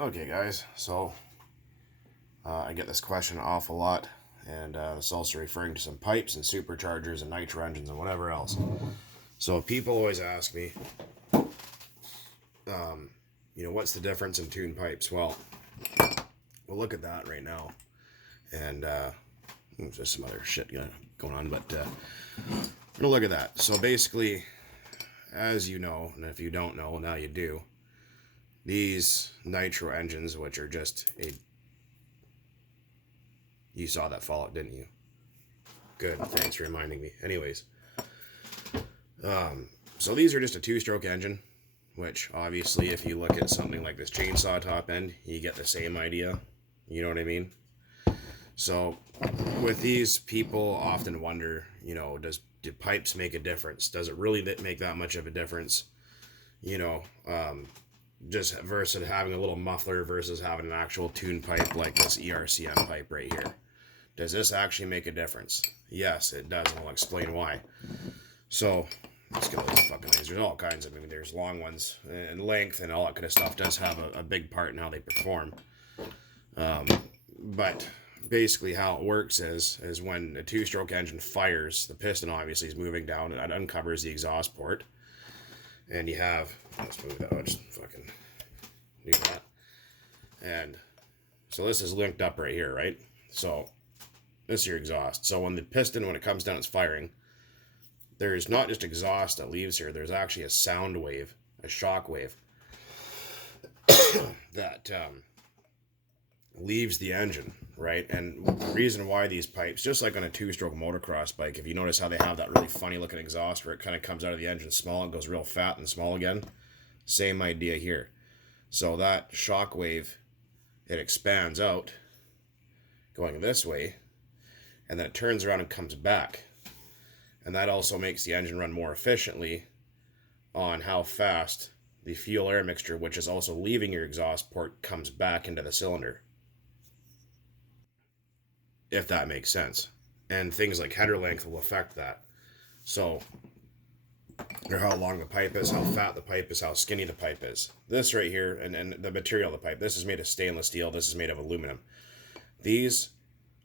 Okay, guys, so I get this question an awful lot, and it's also referring to some pipes and superchargers and nitro engines and whatever else. So people always ask me, what's the difference in tuned pipes? Well, we'll look at that right now, and there's just some other shit going on, but we're gonna look at that. So basically, as you know, and if you don't know, now you do. These nitro engines, which are just you saw that fall out, didn't you? Good, thanks for reminding me. Anyways, so these are just a two-stroke engine, which obviously if you look at something like this chainsaw top end, you get the same idea. You know what I mean? So with these, people often wonder, do pipes make a difference? Does it really make that much of a difference? Just versus having a little muffler versus having an actual tune pipe like this ERCM pipe right here. Does this actually make a difference? Yes, it does, and I'll explain why. So, let's get those fucking things. There's all kinds of, there's long ones, and length and all that kind of stuff does have a big part in how they perform. But basically how it works is when a two-stroke engine fires, the piston obviously is moving down, and it uncovers the exhaust port. And you have, let's move that, I'll just fucking do that. And so this is linked up right here, right? So this is your exhaust. So when the piston, when it comes down, it's firing. There's not just exhaust that leaves here. There's actually a sound wave, a shock wave that leaves the engine, right? And the reason why these pipes, just like on a two-stroke motocross bike, if you notice how they have that really funny looking exhaust where it kind of comes out of the engine small and goes real fat and small again, same idea here. So that shock wave, it expands out going this way, and then it turns around and comes back. And that also makes the engine run more efficiently on how fast the fuel air mixture, which is also leaving your exhaust port, comes back into the cylinder. If that makes sense. And things like header length will affect that. So, or how long the pipe is, how fat the pipe is, how skinny the pipe is. This right here, and the material of the pipe, this is made of stainless steel, this is made of aluminum. These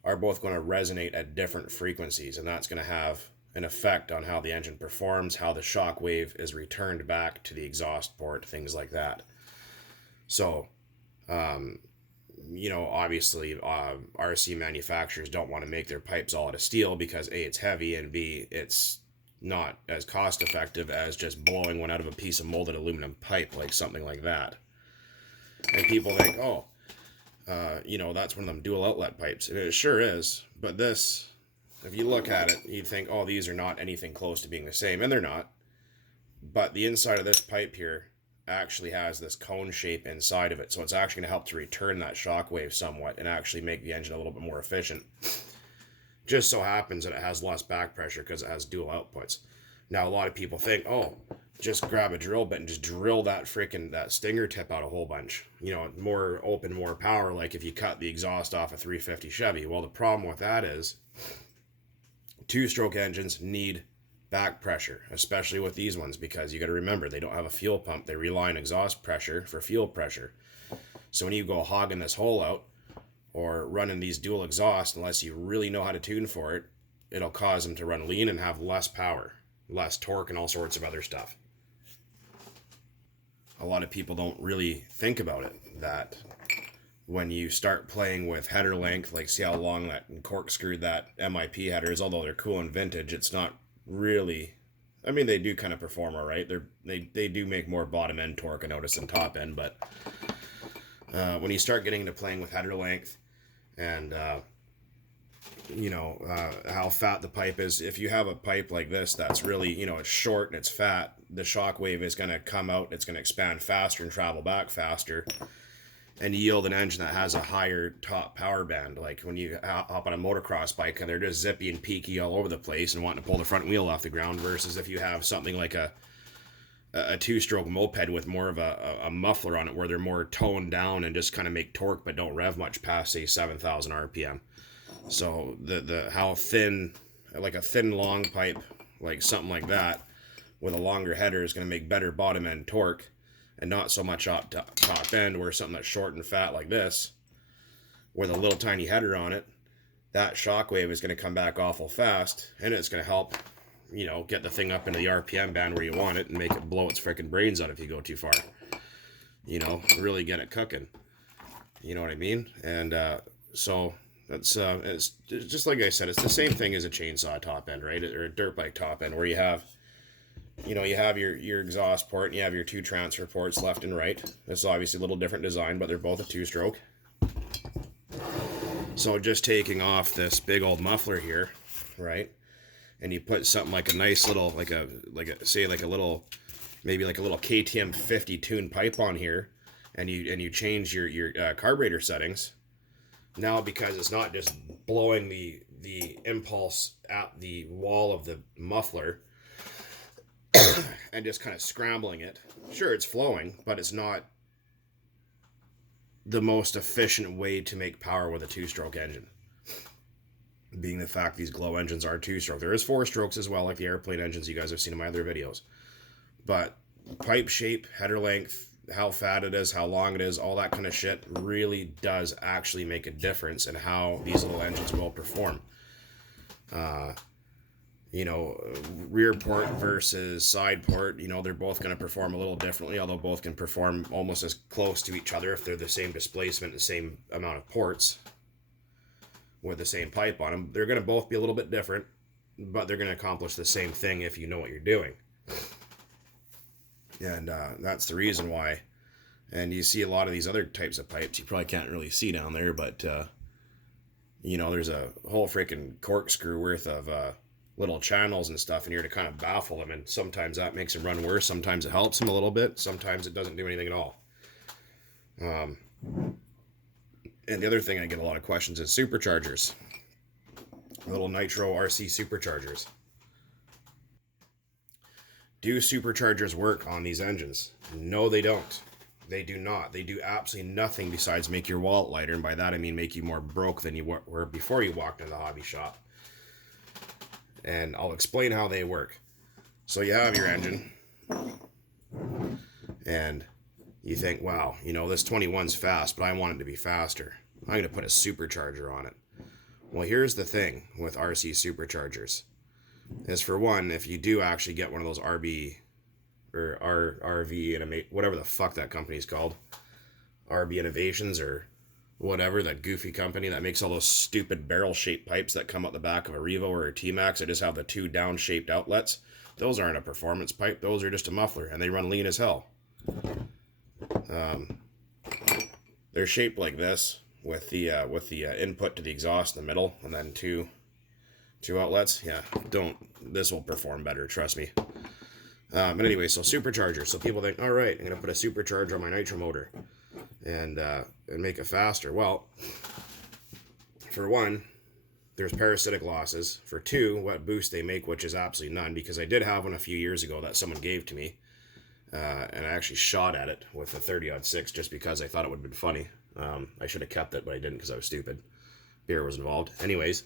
are both going to resonate at different frequencies, and that's going to have an effect on how the engine performs, how the shock wave is returned back to the exhaust port, things like that. So, obviously RC manufacturers don't want to make their pipes all out of steel because A, it's heavy, and B, it's not as cost effective as just blowing one out of a piece of molded aluminum pipe, like something like that. And people think, that's one of them dual outlet pipes. And it sure is, but this, if you look at it, you'd think, oh, these are not anything close to being the same, and they're not. But the inside of this pipe here actually has this cone shape inside of it, so it's actually going to help to return that shock wave somewhat and actually make the engine a little bit more efficient. Just so happens that it has less back pressure because it has dual outputs. Now a lot of people think, oh, just grab a drill bit and just drill that stinger tip out a whole bunch. More open, more power, like if you cut the exhaust off a 350 Chevy. Well, the problem with that is two-stroke engines need back pressure, especially with these ones, because you got to remember they don't have a fuel pump. They rely on exhaust pressure for fuel pressure. So when you go hogging this hole out or running these dual exhausts, unless you really know how to tune for it, it'll cause them to run lean and have less power, less torque, and all sorts of other stuff. A lot of people don't really think about it, that when you start playing with header length, like see how long that corkscrewed that MIP header is, although they're cool and vintage, it's not really, they do kind of perform all right. They do make more bottom end torque, I notice, than top end, but when you start getting into playing with header length and how fat the pipe is, if you have a pipe like this that's really, it's short and it's fat, the shock wave is going to come out, it's going to expand faster and travel back faster and yield an engine that has a higher top power band. Like when you hop on a motocross bike and they're just zippy and peaky all over the place and wanting to pull the front wheel off the ground, versus if you have something like a two-stroke moped with more of a muffler on it, where they're more toned down and just kind of make torque but don't rev much past, say, 7,000 RPM. So how thin, like a thin long pipe, like something like that with a longer header, is going to make better bottom end torque and not so much up top end, where something that's short and fat like this, with a little tiny header on it, that shockwave is going to come back awful fast, and it's going to help, you know, get the thing up into the RPM band where you want it and make it blow its freaking brains out if you go too far. You know, really get it cooking. You know what I mean? And so that's it's just like I said, it's the same thing as a chainsaw top end, right? Or a dirt bike top end, where you have, you know, you have your exhaust port and you have your two transfer ports left and right. This is obviously a little different design, but they're both a two-stroke. So just taking off this big old muffler here, right? And you put something like a nice little, like a little, maybe like a little KTM 50 tune pipe on here, and you change your carburetor settings. Now, because it's not just blowing the impulse at the wall of the muffler and just kind of scrambling it. Sure, it's flowing, but it's not the most efficient way to make power with a two-stroke engine. Being the fact these glow engines are two-stroke. There is four strokes as well, like the airplane engines you guys have seen in my other videos. But pipe shape, header length, how fat it is, how long it is, all that kind of shit really does actually make a difference in how these little engines will perform. You know, rear port versus side port, you know, they're both going to perform a little differently, although both can perform almost as close to each other if they're the same displacement, the same amount of ports with the same pipe on them. They're going to both be a little bit different, but they're going to accomplish the same thing if you know what you're doing. And that's the reason why. And you see a lot of these other types of pipes, you probably can't really see down there, but, you know, there's a whole freaking corkscrew worth of little channels and stuff in here to kind of baffle them, and sometimes that makes them run worse, sometimes it helps them a little bit, sometimes it doesn't do anything at all. And the other thing I get a lot of questions is superchargers. Little Nitro RC superchargers. Do superchargers work on these engines? No, they don't. They do not. They do absolutely nothing besides make your wallet lighter, and by that I mean make you more broke than you were before you walked into the hobby shop. And I'll explain how they work. So you have your engine, and you think, wow, you know, this 21's fast, but I want it to be faster. I'm going to put a supercharger on it. Well, here's the thing with RC superchargers. Is for one, if you do actually get one of those RB or RV, whatever the fuck that company's called, RB Innovations or whatever, that goofy company that makes all those stupid barrel-shaped pipes that come out the back of a Revo or a T-Max that just have the two down-shaped outlets. Those aren't a performance pipe. Those are just a muffler, and they run lean as hell. They're shaped like this with the input to the exhaust in the middle, and then two outlets. Yeah, this will perform better, trust me. But anyway, so supercharger. So people think, all right, I'm going to put a supercharger on my Nitro motor and make it faster. Well, for one, there's parasitic losses. For two, what boost they make, which is absolutely none, because I did have one a few years ago that someone gave to me, and I actually shot at it with a 30-06 just because I thought it would have been funny. I should have kept it, but I didn't because I was stupid. Beer was involved. Anyways,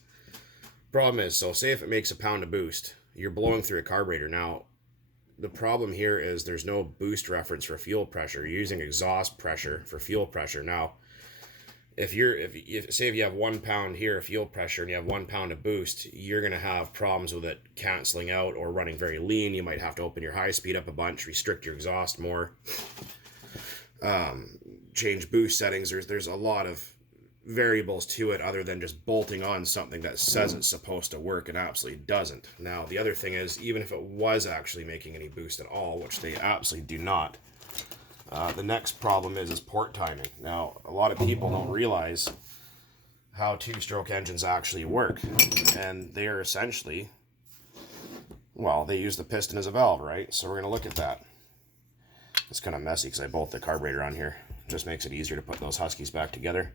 problem is, so say if it makes a pound of boost, you're blowing through a carburetor. Now, the problem here is there's no boost reference for fuel pressure. You're using exhaust pressure for fuel pressure. Now, if you have 1 pound here of fuel pressure and you have 1 pound of boost, you're going to have problems with it canceling out or running very lean. You might have to open your high speed up a bunch, restrict your exhaust more, change boost settings. There's a lot of variables to it other than just bolting on something that says it's supposed to work and absolutely doesn't. Now, the other thing is, even if it was actually making any boost at all, which they absolutely do not, the next problem is port timing. Now, a lot of people don't realize how two-stroke engines actually work, and they are essentially, well, they use the piston as a valve, right? So we're going to look at that. It's kind of messy because I bolt the carburetor on here. Just makes it easier to put those Huskies back together.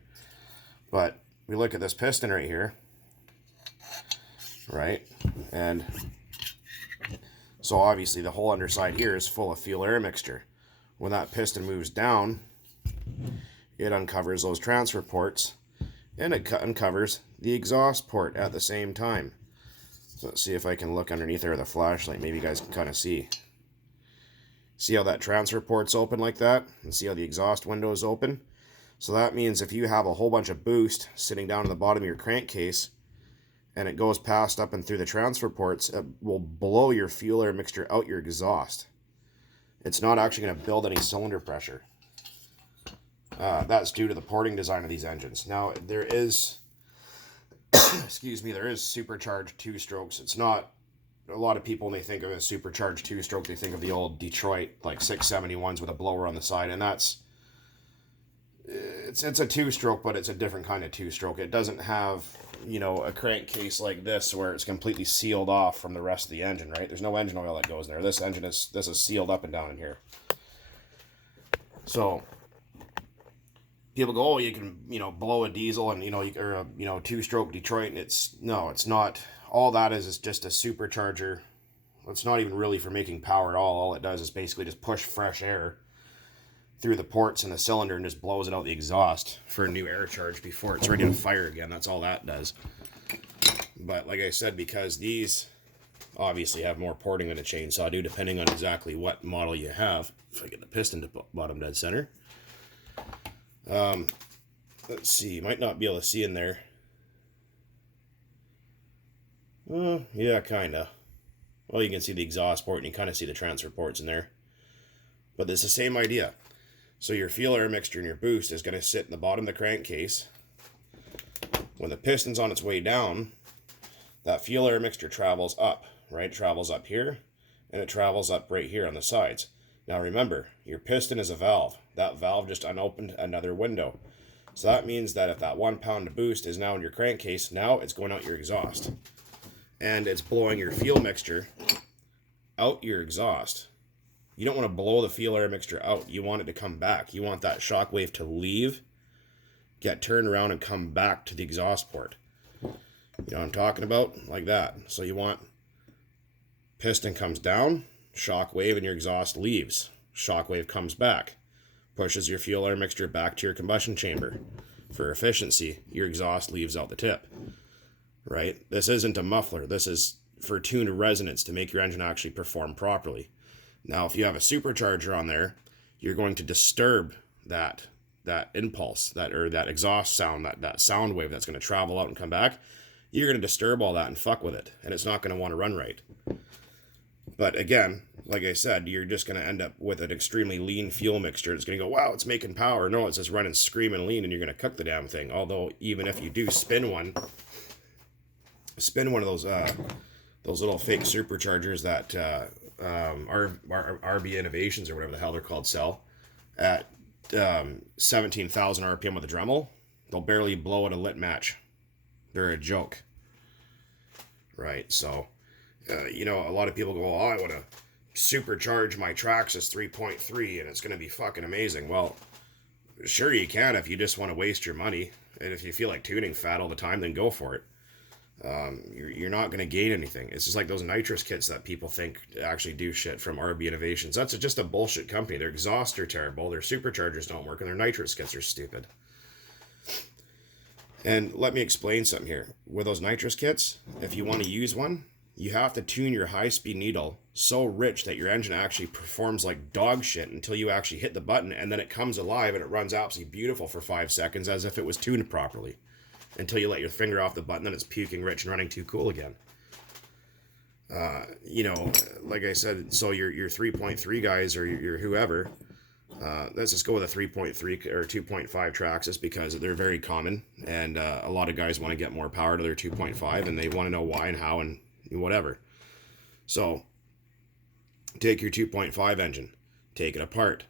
But we look at this piston right here, right? And so obviously the whole underside here is full of fuel-air mixture. When that piston moves down, it uncovers those transfer ports, and it uncovers the exhaust port at the same time. So let's see if I can look underneath there with a flashlight. Maybe you guys can kind of see. See how that transfer port's open like that? And see how the exhaust window is open? So that means if you have a whole bunch of boost sitting down in the bottom of your crankcase and it goes past up and through the transfer ports, it will blow your fuel air mixture out your exhaust. It's not actually going to build any cylinder pressure. That's due to the porting design of these engines. Now, there is, excuse me, there is supercharged two-strokes. It's not, a lot of people, when they think of a supercharged two-stroke, they think of the old Detroit, like 671s with a blower on the side, and that's, it's a two-stroke, but it's a different kind of two-stroke. It doesn't have, you know, a crankcase like this where it's completely sealed off from the rest of the engine, right? There's no engine oil that goes in there. This is sealed up and down in here. So people go, oh, you can, you know, blow a diesel and, you know, or a, you know, two-stroke Detroit, and it's not. All that is just a supercharger. It's not even really for making power at all. All it does is basically just push fresh air through the ports in the cylinder and just blows it out the exhaust for a new air charge before it's ready to fire again. That's all that does. But like I said, because these obviously have more porting than a chainsaw do, depending on exactly what model you have. If I get the piston to bottom dead center. Let's see, you might not be able to see in there. Yeah, kinda. Well, you can see the exhaust port and you kind of see the transfer ports in there. But it's the same idea. So your fuel air mixture in your boost is going to sit in the bottom of the crankcase. When the piston's on its way down, that fuel air mixture travels up, right? It travels up here, and it travels up right here on the sides. Now remember, your piston is a valve. That valve just unopened another window. So that means that if that 1 pound of boost is now in your crankcase, now it's going out your exhaust. And it's blowing your fuel mixture out your exhaust. You don't want to blow the fuel air mixture out. You want it to come back. You want that shock wave to leave, get turned around, and come back to the exhaust port. You know what I'm talking about? Like that. So you want piston comes down, shock wave, and your exhaust leaves. Shock wave comes back, pushes your fuel air mixture back to your combustion chamber. For efficiency, your exhaust leaves out the tip. Right? This isn't a muffler. This is for tuned resonance to make your engine actually perform properly. Now, if you have a supercharger on there, you're going to disturb that impulse, that exhaust sound, that sound wave that's going to travel out and come back. You're going to disturb all that and fuck with it, and it's not going to want to run right. But again, like I said, you're just going to end up with an extremely lean fuel mixture. It's going to go, wow, it's making power. No, it's just running screaming lean, and you're going to cook the damn thing. Although, even if you do spin one of those little fake superchargers that RB Innovations or whatever the hell they're called sell at 17,000 RPM with a Dremel, they'll barely blow at a lit match. They're a joke, right? So, you know, a lot of people go, oh, I want to supercharge my Traxxas 3.3 and it's going to be fucking amazing. Well, sure you can if you just want to waste your money, and if you feel like tuning fat all the time, then go for it. You're not going to gain anything. It's just like those Nitrous kits that people think actually do shit from RB Innovations. That's just a bullshit company. Their exhausts are terrible, their superchargers don't work, and their Nitrous kits are stupid. And let me explain something here. With those Nitrous kits, if you want to use one, you have to tune your high-speed needle so rich that your engine actually performs like dog shit until you actually hit the button, and then it comes alive and it runs absolutely beautiful for 5 seconds as if it was tuned properly. Until you let your finger off the button, then it's puking rich and running too cool again. You know, like I said, so your 3.3 guys or your whoever, let's just go with a 3.3 or 2.5 Traxxas because they're very common, and a lot of guys want to get more power to their 2.5, and they want to know why and how and whatever. So, take your 2.5 engine, take it apart.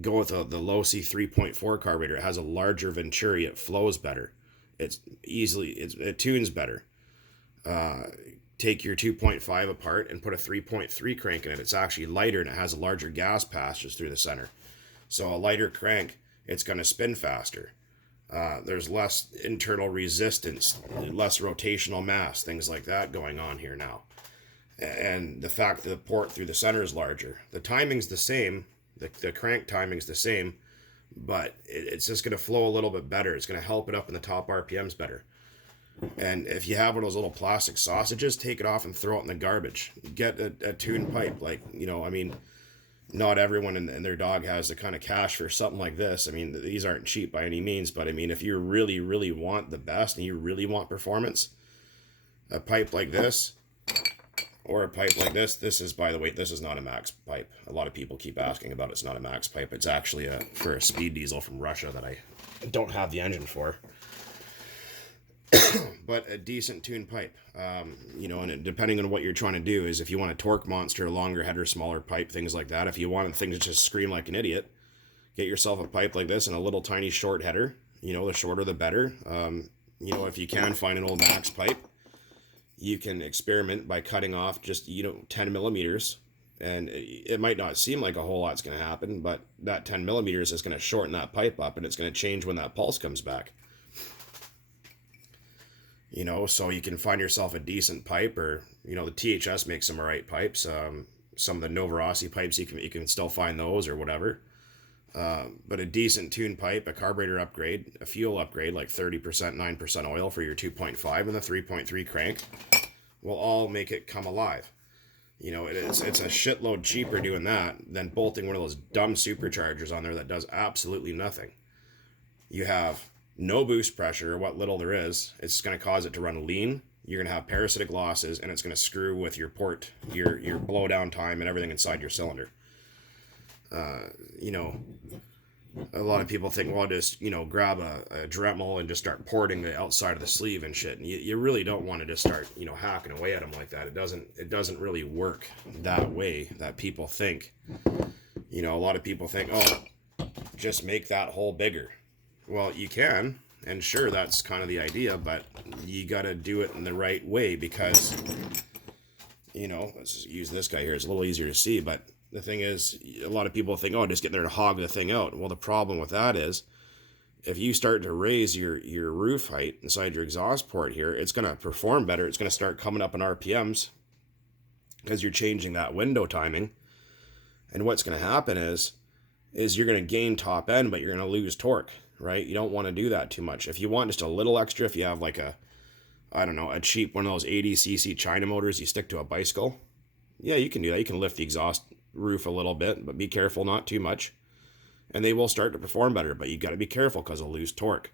Go with the low C 3.4 carburetor. It has a larger venturi. It flows better. It tunes better. Take your 2.5 apart and put a 3.3 crank in it. It's actually lighter and it has a larger gas passage through the center. So a lighter crank, it's going to spin faster. There's less internal resistance, less rotational mass, things like that going on here now. And the fact that the port through the center is larger. The timing's the same. The crank timing's the same, but it's just going to flow a little bit better. It's going to help it up in the top RPMs better. And if you have one of those little plastic sausages, take it off and throw it in the garbage. Get a tuned pipe. Like, you know, I mean, not everyone and their dog has the kind of cash for something like this. I mean, these aren't cheap by any means, but I mean, if you really, really want the best and you really want performance, a pipe like this or a pipe like this is, by the way, this is not a max pipe. A lot of people keep asking about it. It's not a max pipe. It's actually for a speed diesel from Russia that I don't have the engine for. But a decent tuned pipe, you know, and depending on what you're trying to do is if you want a torque monster, a longer header, smaller pipe, things like that. If you want the thing to just scream like an idiot, get yourself a pipe like this and a little tiny short header. You know, the shorter the better. You know, if you can find an old max pipe, you can experiment by cutting off just, you know, 10 millimeters. And it might not seem like a whole lot's going to happen, but that 10 millimeters is going to shorten that pipe up, and it's going to change when that pulse comes back. You know, so you can find yourself a decent pipe, or, you know, the THS makes some alright pipes. Some of the Novarossi pipes, you can still find those or whatever. But a decent tuned pipe, a carburetor upgrade, a fuel upgrade, like 30%, 9% oil for your 2.5 and the 3.3 crank, will all make it come alive. You know, it's a shitload cheaper doing that than bolting one of those dumb superchargers on there that does absolutely nothing. You have no boost pressure, or what little there is. It's going to cause it to run lean. You're going to have parasitic losses, and it's going to screw with your port, your blow down time, and everything inside your cylinder. You know, a lot of people think, well, just, you know, grab a Dremel and just start porting the outside of the sleeve and shit. And you really don't want to just start, you know, hacking away at them like that. It doesn't really work that way that people think. You know, a lot of people think, oh, just make that hole bigger. Well, you can, and sure, that's kind of the idea, but you got to do it in the right way because, you know, let's just use this guy here. It's a little easier to see, but the thing is, a lot of people think, oh, just get there to hog the thing out. Well, the problem with that is, if you start to raise your roof height inside your exhaust port here, it's going to perform better. It's going to start coming up in RPMs because you're changing that window timing. And what's going to happen is you're going to gain top end, but you're going to lose torque. Right? You don't want to do that too much. If you want just a little extra, if you have like a cheap one of those 80cc China motors you stick to a bicycle, yeah, you can do that. You can lift the exhaust roof a little bit, but be careful, not too much. And they will start to perform better, but you got to be careful because they'll lose torque.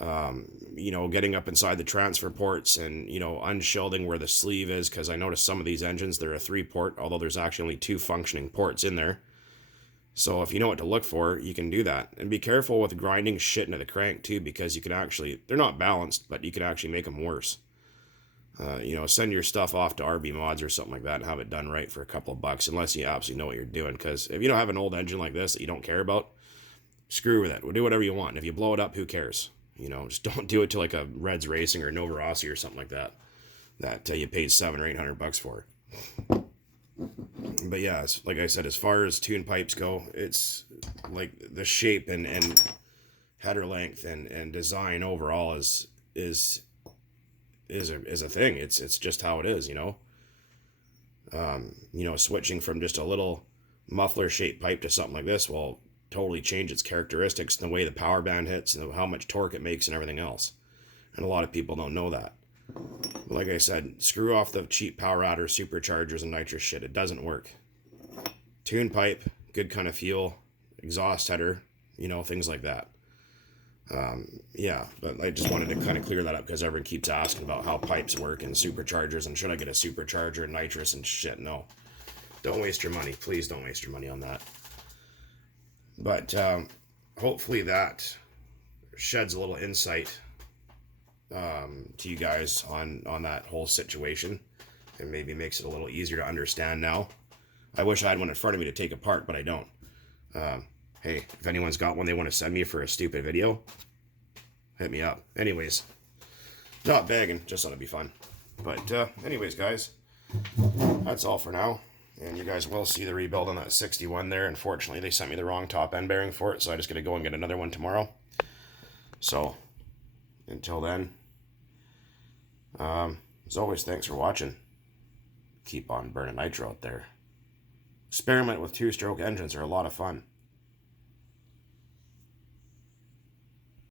You know, getting up inside the transfer ports and, you know, unshielding where the sleeve is, because I noticed some of these engines, they're a 3-port, although there's actually only 2 functioning ports in there. So if you know what to look for, you can do that. And be careful with grinding shit into the crank too, because you can actually, they're not balanced, but you can actually make them worse. You know, send your stuff off to RB Mods or something like that and have it done right for a couple of bucks, unless you absolutely know what you're doing. Because if you don't have an old engine like this that you don't care about, screw with it. We'll do whatever you want. And if you blow it up, who cares? You know, just don't do it to like a Reds Racing or Novarossi or something like that you paid $700 or $800 for. But yeah, like I said, as far as tuned pipes go, it's like the shape and header length and design overall is a thing. It's just how it is, you know. You know, switching from just a little muffler shaped pipe to something like this will totally change its characteristics, the way the power band hits, and how much torque it makes and everything else. And a lot of people don't know that. But like I said, screw off the cheap power adder, superchargers, and nitrous shit. It doesn't work. Tuned pipe, good kind of fuel, exhaust header, you know, things like that. Yeah, but I just wanted to kind of clear that up because everyone keeps asking about how pipes work and superchargers and should I get a supercharger and nitrous and shit. No, don't waste your money. Please don't waste your money on that. But hopefully that sheds a little insight to you guys on that whole situation, and maybe makes it a little easier to understand now. I wish I had one in front of me to take apart, but I don't. Hey, if anyone's got one they want to send me for a stupid video, hit me up. Anyways, not begging, just thought it'd be fun. But anyways, guys, that's all for now. And you guys will see the rebuild on that 61 there. Unfortunately, they sent me the wrong top end bearing for it, so I just got to go and get another one tomorrow. So, until then, as always, thanks for watching. Keep on burning nitro out there. Experiment with 2-stroke engines are a lot of fun.